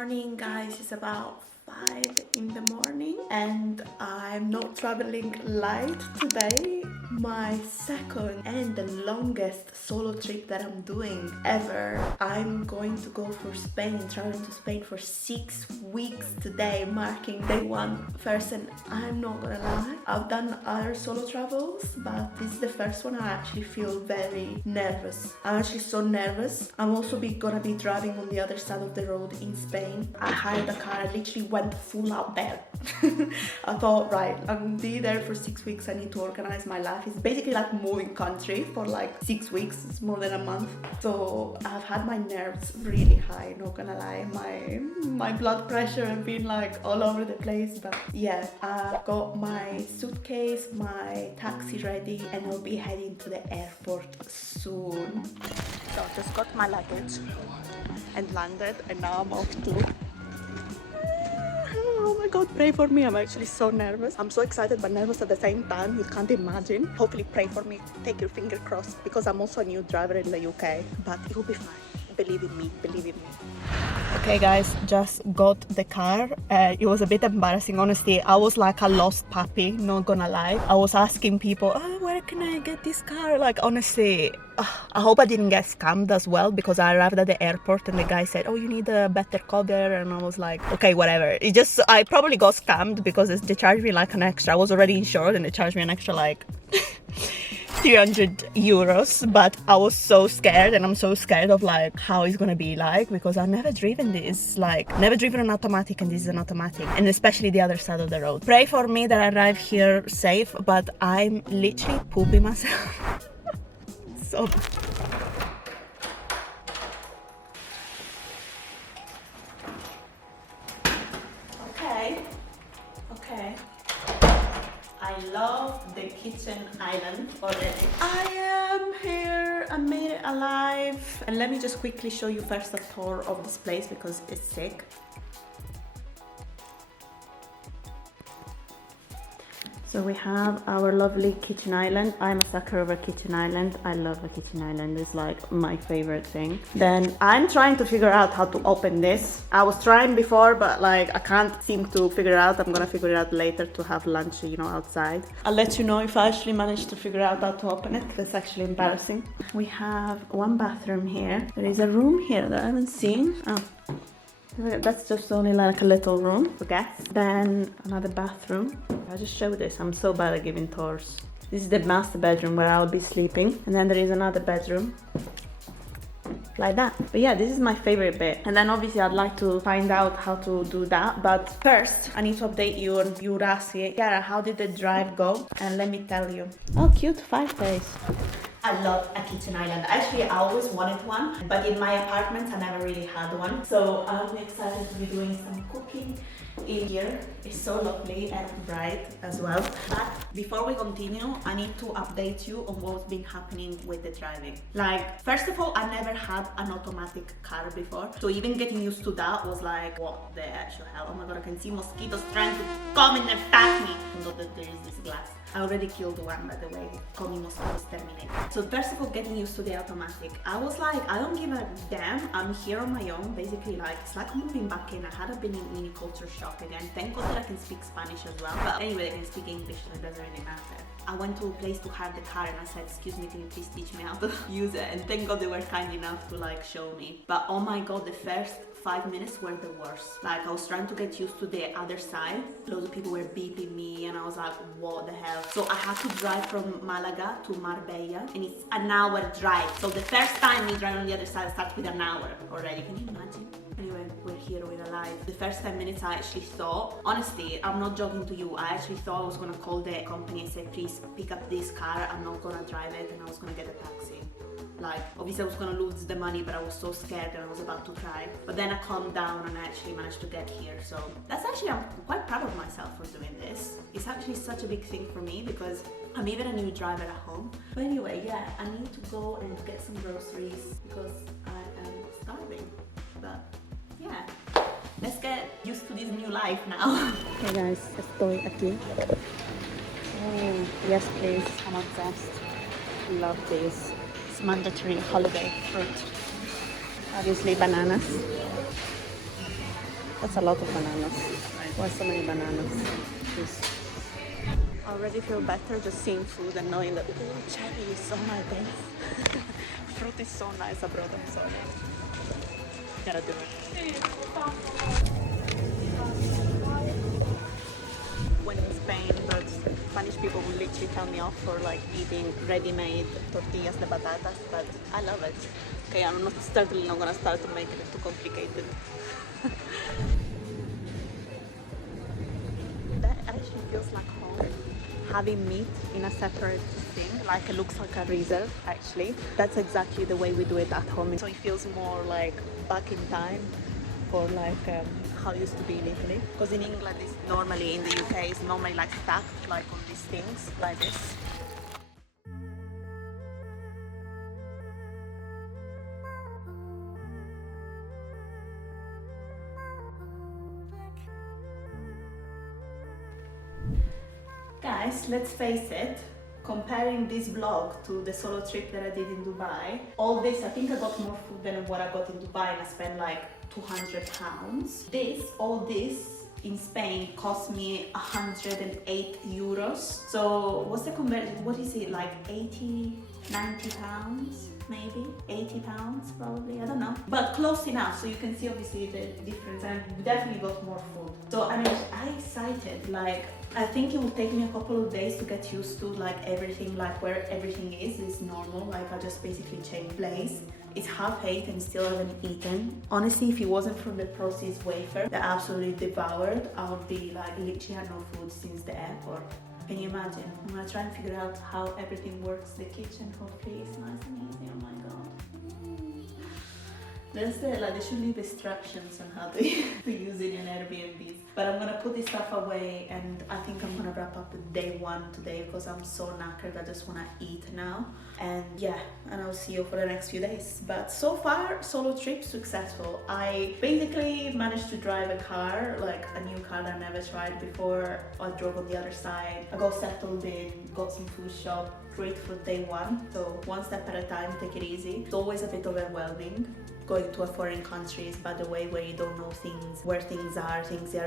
morning, guys. It's about 5 in the morning and I'm not traveling light today. My second and the longest solo trip that I'm doing ever. I'm going to go for Spain, traveling to Spain for 6 weeks today, marking day one first. And I'm not gonna lie, I've done other solo travels, but this is the first one. I actually feel very nervous. I'm actually so nervous. I'm also gonna be driving on the other side of the road in Spain. I hired a car. I literally went full out there. I thought, right, I'm gonna be there for 6 weeks. I need to organize my life. It's basically like moving country for like 6 weeks. It's more than a month. So I've had my nerves really high, not gonna lie. My blood pressure has been like all over the place. But yeah, I've got my suitcase, my taxi ready, and I'll be heading to the airport soon. So I just got my luggage and landed, and now I'm off to... Oh my god, pray for me. I'm actually so nervous. I'm so excited but nervous at the same time. You can't imagine. Hopefully pray for me. Take your finger crossed, because I'm also a new driver in the UK. But it will be fine. Believe in me. Believe in me. Okay guys, just got the car. It was a bit embarrassing, honestly. I was like a lost puppy, not gonna lie. I was asking people, oh, where can I get this car? Like, honestly, I hope I didn't get scammed as well, because I arrived at the airport and the guy said, oh, you need a better coder, and I was like, okay, whatever. I probably got scammed because they charged me like an extra. I was already insured and they charged me an extra like 300 euros, but I was so scared, and I'm so scared of like how it's gonna be like, because I've never driven this, like never driven an automatic, and this is an automatic, and especially the other side of the road. Pray for me that I arrive here safe, but I'm literally pooping myself. So okay. I love the kitchen island already. I am here. I made it alive. And let me just quickly show you first a tour of this place, because it's sick. So we have our lovely kitchen island. I'm a sucker of a kitchen island. I love a kitchen island. It's like my favorite thing. Then I'm trying to figure out how to open this. I was trying before, but like I can't seem to figure it out. I'm gonna figure it out later to have lunch, you know, outside. I'll let you know if I actually manage to figure out how to open it, because it's actually embarrassing. We have one bathroom here. There is a room here that I haven't seen. Oh. That's just only like a little room for guests. Then another bathroom. I'll just show this. I'm so bad at giving tours. This is the master bedroom where I'll be sleeping. And then there is another bedroom. Like that. But yeah, this is my favorite bit. And then obviously I'd like to find out how to do that. But first, I need to update you on Urasi. Chiara, how did the drive go? And let me tell you. Oh, cute. 5 days. I love a kitchen island. Actually, I always wanted one, but in my apartment, I never really had one. So I'm excited to be doing some cooking in here. It's so lovely and bright as well. But before we continue, I need to update you on what's been happening with the driving. Like, first of all, I never had an automatic car before. So even getting used to that was like, what the actual hell? Oh my god, I can see mosquitoes trying to come and attack me. Not that there is this glass. I already killed one, by the way. Calling mosquitoes terminated. So first of all, getting used to the automatic. I was like, I don't give a damn. I'm here on my own. Basically, like, it's like moving back in. I had a mini culture shock again. Thank God that I can speak Spanish as well. But anyway, I can speak English, so it doesn't really matter. I went to a place to hire the car and I said, excuse me, can you please teach me how to use it? And thank God they were kind enough to like show me. But oh my god, the first 5 minutes were the worst. Like, I was trying to get used to the other side. Loads of people were beeping me and I was like, what the hell? So I had to drive from Malaga to Marbella, and it's an hour drive. So the first time me driving on the other side starts with an hour already. Can you imagine? Anyway, we're here, we're alive. The first 10 minutes I actually thought, honestly, I'm not joking to you, I actually thought I was gonna call the company and say, please pick up this car, I'm not gonna drive it, and I was gonna get a taxi. Like, obviously I was gonna lose the money, but I was so scared and I was about to cry. But then I calmed down and I actually managed to get here. So that's actually, I'm quite proud of myself for doing this. It's actually such a big thing for me, because I'm even a new driver at home. But anyway, yeah, I need to go and get some groceries because I am starving. But yeah, let's get used to this new life now. Hey guys, estoy aquí. Oh, yes please, I'm obsessed. Love this. It's mandatory holiday fruit. Obviously bananas. That's a lot of bananas. Why so many bananas? Just I already feel better just seeing food and knowing that, oh, cherries, oh my days. Fruit is so nice abroad, I'm sorry. Gotta do it. When in Spain, but Spanish people will literally tell me off for like eating ready-made tortillas de patatas, but I love it. Okay, I'm certainly not gonna start to make it too complicated. That actually feels like home. Having meat in a separate thing, like it looks like a reserve actually. That's exactly the way we do it at home. So it feels more like back in time, or like how it used to be in Italy. Because in England, it's normally, in the UK, it's normally like stacked like on these things, like this. Guys, let's face it, comparing this vlog to the solo trip that I did in Dubai, all this, I think I got more food than what I got in Dubai, and I spent like £200. All this in Spain cost me 108 euros. So what's the conversion? What is it, like 80, 90 pounds? Maybe 80 pounds probably, I don't know, but close enough, so you can see obviously the difference, and we definitely got more food. So I mean, I'm excited. Like, I think it will take me a couple of days to get used to like everything, like where everything is normal. Like, I just basically changed place. It's 8:30 and still haven't eaten. Honestly, if it wasn't for the processed wafer that I absolutely devoured, I would be like literally had no food since the airport. Can you imagine? I'm gonna try and figure out how everything works. The kitchen, hopefully it's nice and easy. Oh my god. That's like, they should leave instructions on how to use it in Airbnbs. But I'm gonna put this stuff away, and I think I'm gonna wrap up with day one today because I'm so knackered. I just wanna eat now. And yeah, and I'll see you for the next few days. But so far, solo trip successful. I basically managed to drive a car, like a new car that I never tried before. I drove on the other side. I got settled in, got some food shop. Great for day one. So one step at a time, take it easy. It's always a bit overwhelming going to a foreign countries, by the way, where you don't know things, where things are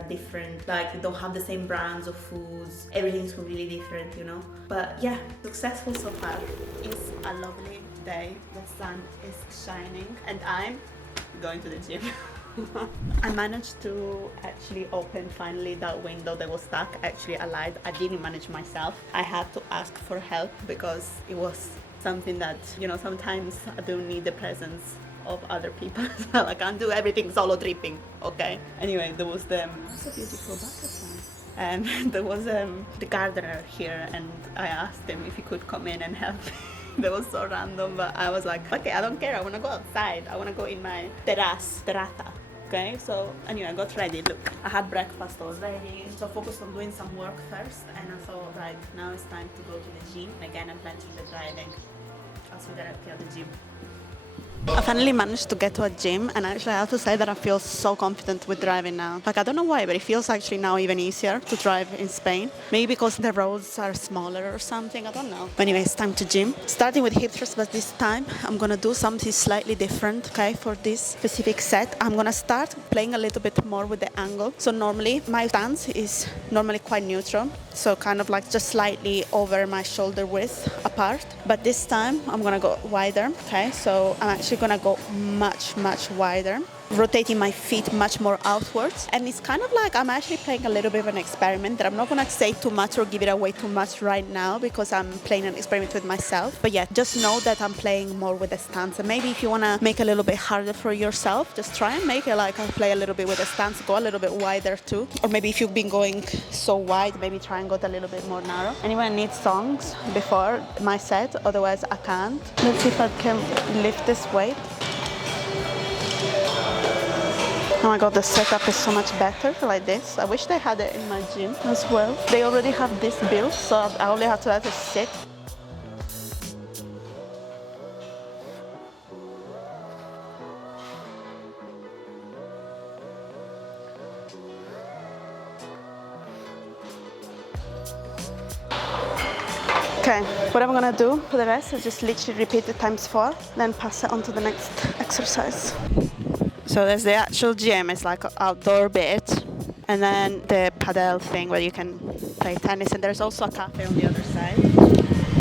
different, like you don't have the same brands of foods, everything's really different, you know. But yeah, successful so far. It's a lovely day, the sun is shining, and I'm going to the gym. I managed to actually open finally that window that was stuck. Actually, I lied, I didn't manage myself. I had to ask for help because it was something that, you know, sometimes I do need the presence of other people. So I can't do everything solo tripping, okay? Anyway, there was that's a beautiful butterfly. And there was the gardener here, and I asked him if he could come in and help me. That was so random, but I was like, okay, I don't care, I want to go outside. I want to go in my terraza. Okay, so anyway, I got ready. Look, I had breakfast already, so I focused on doing some work first, and I thought, right, now it's time to go to the gym. Again, I'm planning the driving. I'll see you directly at the gym. I finally managed to get to a gym, and actually I have to say that I feel so confident with driving now. Like, I don't know why, but it feels actually now even easier to drive in Spain. Maybe because the roads are smaller or something, I don't know. But anyway, it's time to gym. Starting with hip thrusts, but this time I'm gonna do something slightly different, okay, for this specific set. I'm gonna start playing a little bit more with the angle. So normally my stance is normally quite neutral, so kind of like just slightly over my shoulder width apart. But this time I'm gonna go wider, okay? So I'm actually gonna go much wider, rotating my feet much more outwards. And it's kind of like I'm actually playing a little bit of an experiment that I'm not gonna say too much or give it away too much right now because I'm playing an experiment with myself. But yeah, just know that I'm playing more with the stance. And maybe if you wanna make it a little bit harder for yourself, just try and make it like I play a little bit with the stance, go a little bit wider too. Or maybe if you've been going so wide, maybe try and go a little bit more narrow. Anyway, I need songs before my set, otherwise I can't. Let's see if I can lift this weight. Oh my god, the setup is so much better like this. I wish they had it in my gym as well. They already have this built, so I only have to let it sit. Okay, what I'm gonna do for the rest is just literally repeat it times 4, then pass it on to the next exercise. So there's the actual gym, it's like an outdoor bit. And then the padel thing where you can play tennis. And there's also a cafe on the other side.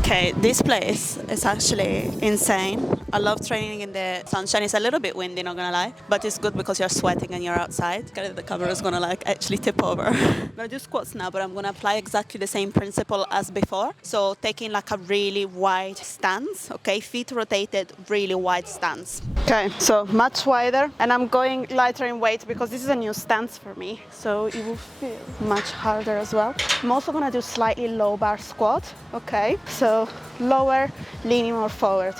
Okay, this place is actually insane. I love training in the sunshine. It's a little bit windy, not gonna lie, but it's good because you're sweating and you're outside. The camera's gonna like actually tip over. I'm gonna do squats now, but I'm gonna apply exactly the same principle as before. So taking like a really wide stance, okay? Feet rotated, really wide stance. Okay, so much wider, and I'm going lighter in weight because this is a new stance for me. So it will feel much harder as well. I'm also gonna do slightly low bar squat, okay? So lower, leaning more forward.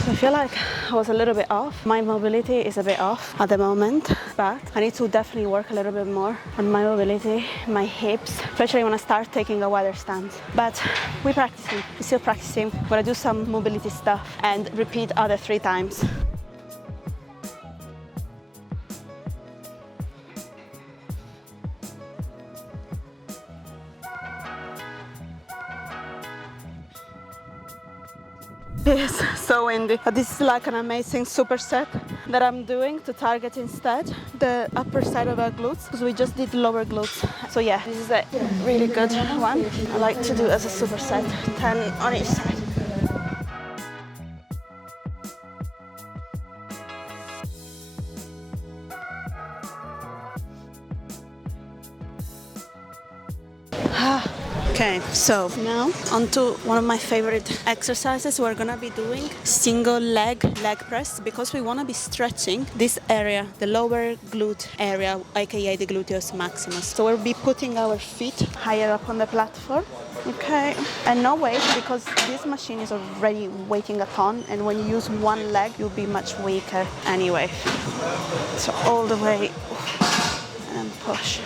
I feel like I was a little bit off. My mobility is a bit off at the moment, but I need to definitely work a little bit more on my mobility, my hips, especially when I start taking a wider stance. But we're still practicing. We're gonna do some mobility stuff and repeat other 3 times. It's so windy. But this is like an amazing superset that I'm doing to target instead the upper side of our glutes, because we just did lower glutes. So yeah, this is a really good one. I like to do as a superset, 10 on each side. Okay, so now onto one of my favorite exercises. We're gonna be doing single leg press because we wanna be stretching this area, the lower glute area, aka the gluteus maximus. So we'll be putting our feet higher up on the platform. Okay, and no weight because this machine is already weighing a ton, and when you use one leg, you'll be much weaker anyway. So all the way and push.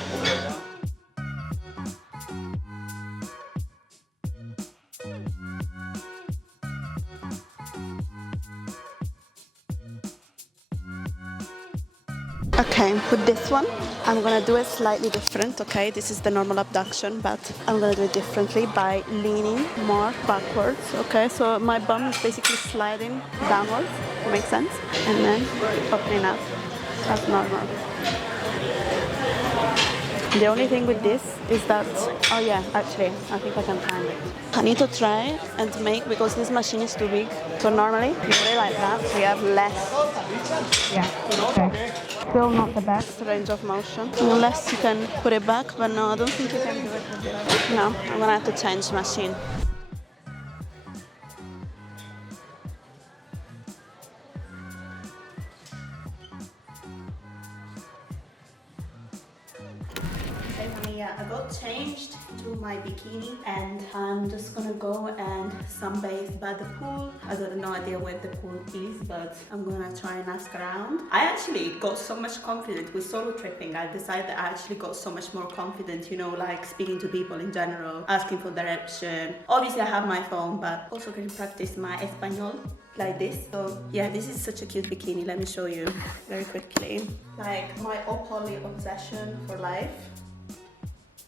Okay, with this one, I'm gonna do it slightly different, okay? This is the normal abduction, but I'm gonna do it differently by leaning more backwards, okay? So my bum is basically sliding downwards, makes sense? And then opening up, as normal. The only thing with this is that, oh yeah, actually, I think I can find it. I need to try and make, because this machine is too big. So normally, you put it like that, we have less, yeah, okay. Still not the best range of motion, unless you can put it back, but no, I don't think you can do it with this. No, I'm gonna have to change machine. Yeah, I got changed to my bikini and I'm just gonna go and sunbathe by the pool. I have no idea where the pool is, but I'm gonna try and ask around. I actually got so much confidence with solo tripping. I decided that I actually got so much more confident, you know, like speaking to people in general, asking for direction. Obviously I have my phone, but also can practice my Espanol like this. So yeah, this is such a cute bikini. Let me show you very quickly. Like my poly obsession for life.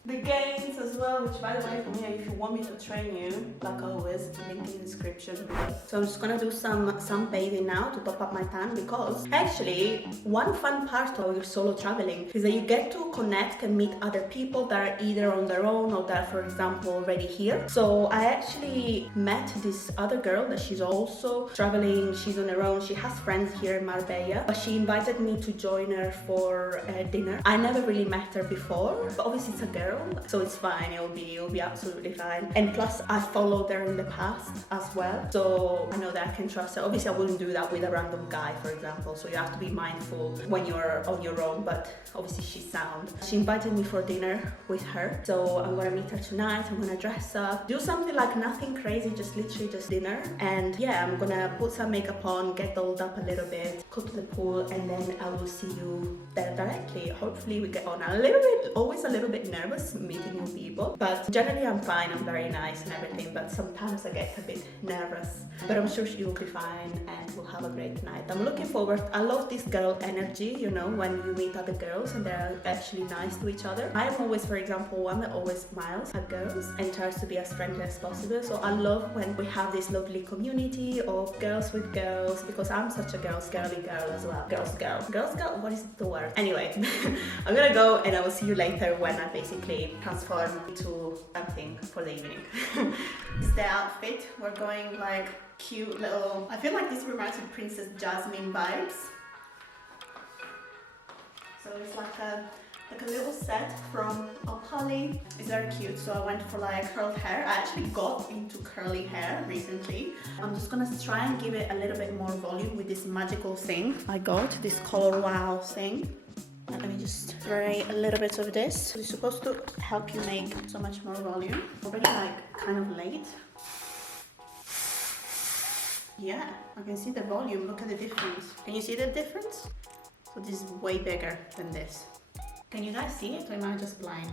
The gains as well, which by the way, for me, if you want me to train you, like always, link in the description below. So I'm just gonna do some bathing now to top up my tan, because actually one fun part of your solo traveling is that you get to connect and meet other people that are either on their own or that, for example, already here. So I actually met this other girl that she's also traveling, she's on her own, she has friends here in Marbella, but she invited me to join her for dinner. I never really met her before, but obviously it's a girl, so it's fine, it'll be absolutely fine. And plus I followed her in the past as well, so I know that I can trust her. Obviously I wouldn't do that with a random guy, for example, so you have to be mindful when you're on your own, but obviously she's sound. She invited me for dinner with her, so I'm gonna meet her tonight. I'm gonna dress up, do something like nothing crazy, just literally just dinner. And yeah, I'm gonna put some makeup on, get dolled up a little bit, go to the pool, and then I will see you there directly. Hopefully we get on. A little bit, always a little bit nervous nervous meeting new people, but generally I'm fine, I'm very nice and everything, but sometimes I get a bit nervous. But I'm sure she will be fine and we'll have a great night. I'm looking forward. I love this girl energy, you know, when you meet other girls and they're actually nice to each other. I'm always, for example, one that always smiles at girls and tries to be as friendly as possible. So I love when we have this lovely community of girls with girls, because I'm such a girly girl as well. Girls girl, what is the word? Anyway, I'm gonna go and I will see you later when I basically transform into something for the evening. It's the outfit. We're going like cute little, I feel like this reminds me of Princess Jasmine vibes. So it's like a little set from Opali. It's very cute. So I went for like curled hair. I actually got into curly hair recently. I'm just gonna try and give it a little bit more volume with this magical thing I got, this color wow thing. And let me just spray a little bit of this. It's supposed to help you make so much more volume. Already like kind of late. Yeah, I can see the volume. Look at the difference. Can you see the difference? So this is way bigger than this. Can you guys see it or am I just blind?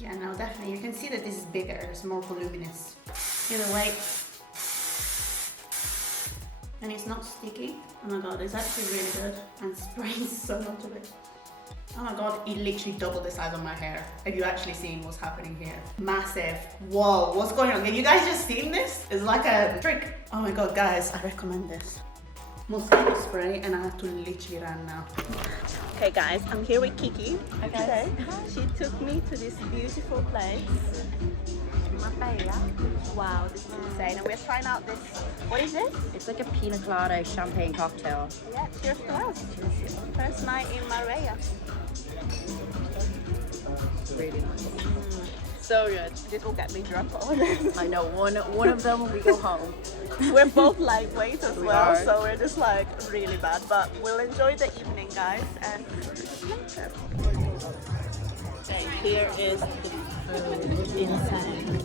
Yeah, no, definitely. You can see that this is bigger. It's more voluminous. Either way. And it's not sticky. Oh my god, it's actually really good. And spraying so much of it. Oh my god, it literally doubled the size of my hair. Have you actually seen what's happening here? Massive. Whoa, what's going on? Have you guys just seen this? It's like a trick. Oh my god, guys, I recommend this. Mosquito spray, and I have to literally run now. Okay guys, I'm here with Kiki. Okay. She took me to this beautiful place. Wow, this is insane. And we're trying out this, what is this? It's like a pina colada champagne cocktail. Yeah, cheers to us. Cheers. First night in Marbella. Really nice. So good. This will get me drunk. I know, one of them when we go home. We're both lightweight as We well, are. so we're just like really bad. But we'll enjoy the evening, guys, and later. Okay, here is the food inside.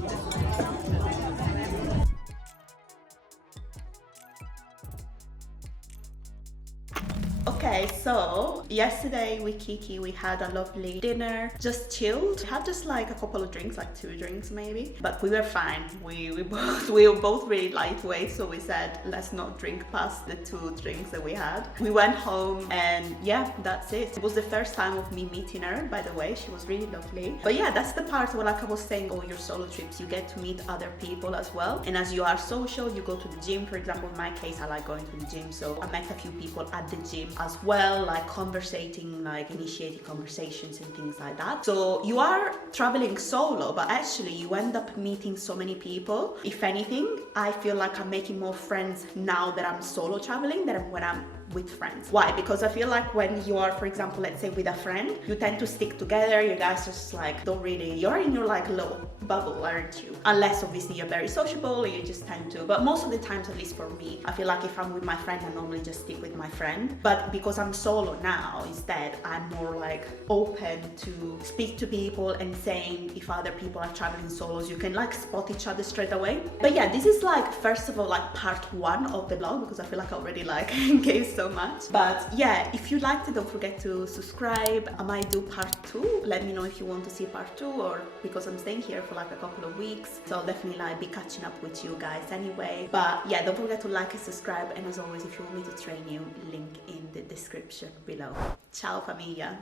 Okay, so yesterday with Kiki we had a lovely dinner, just chilled. We had just like a couple of drinks, like 2 drinks maybe, but we were fine. We were both really lightweight, so we said let's not drink past the 2 drinks that we had. We went home and yeah, that's it. It was the first time of me meeting her, by the way. She was really lovely. But yeah, that's the part where, like I was saying, all your solo trips, you get to meet other people as well. And as you are social, you go to the gym. For example, in my case, I like going to the gym, so I met a few people at the gym as well, like conversating, like initiating conversations and things like that. So you are traveling solo, but actually you end up meeting so many people. If anything, I feel like I'm making more friends now that I'm solo traveling than when I'm with friends. Why? Because I feel like when you are, for example, let's say with a friend, you tend to stick together. You guys just like don't really, you're in your like little bubble, aren't you? Unless obviously you're very sociable, or you just tend to. But most of the times, at least for me, I feel like if I'm with my friend, I normally just stick with my friend. But because I'm solo now, instead, I'm more like open to speak to people and saying if other people are traveling solos, you can like spot each other straight away. But yeah, this is like, first of all, like part 1 of the vlog, because I feel like I already like gave so much. But yeah, if you liked it, don't forget to subscribe. I might do part 2. Let me know if you want to see part 2, or because I'm staying here for like a couple of weeks, so I'll definitely like be catching up with you guys anyway. But yeah, don't forget to like and subscribe, and as always, if you want me to train you, link in the description below. Ciao familia.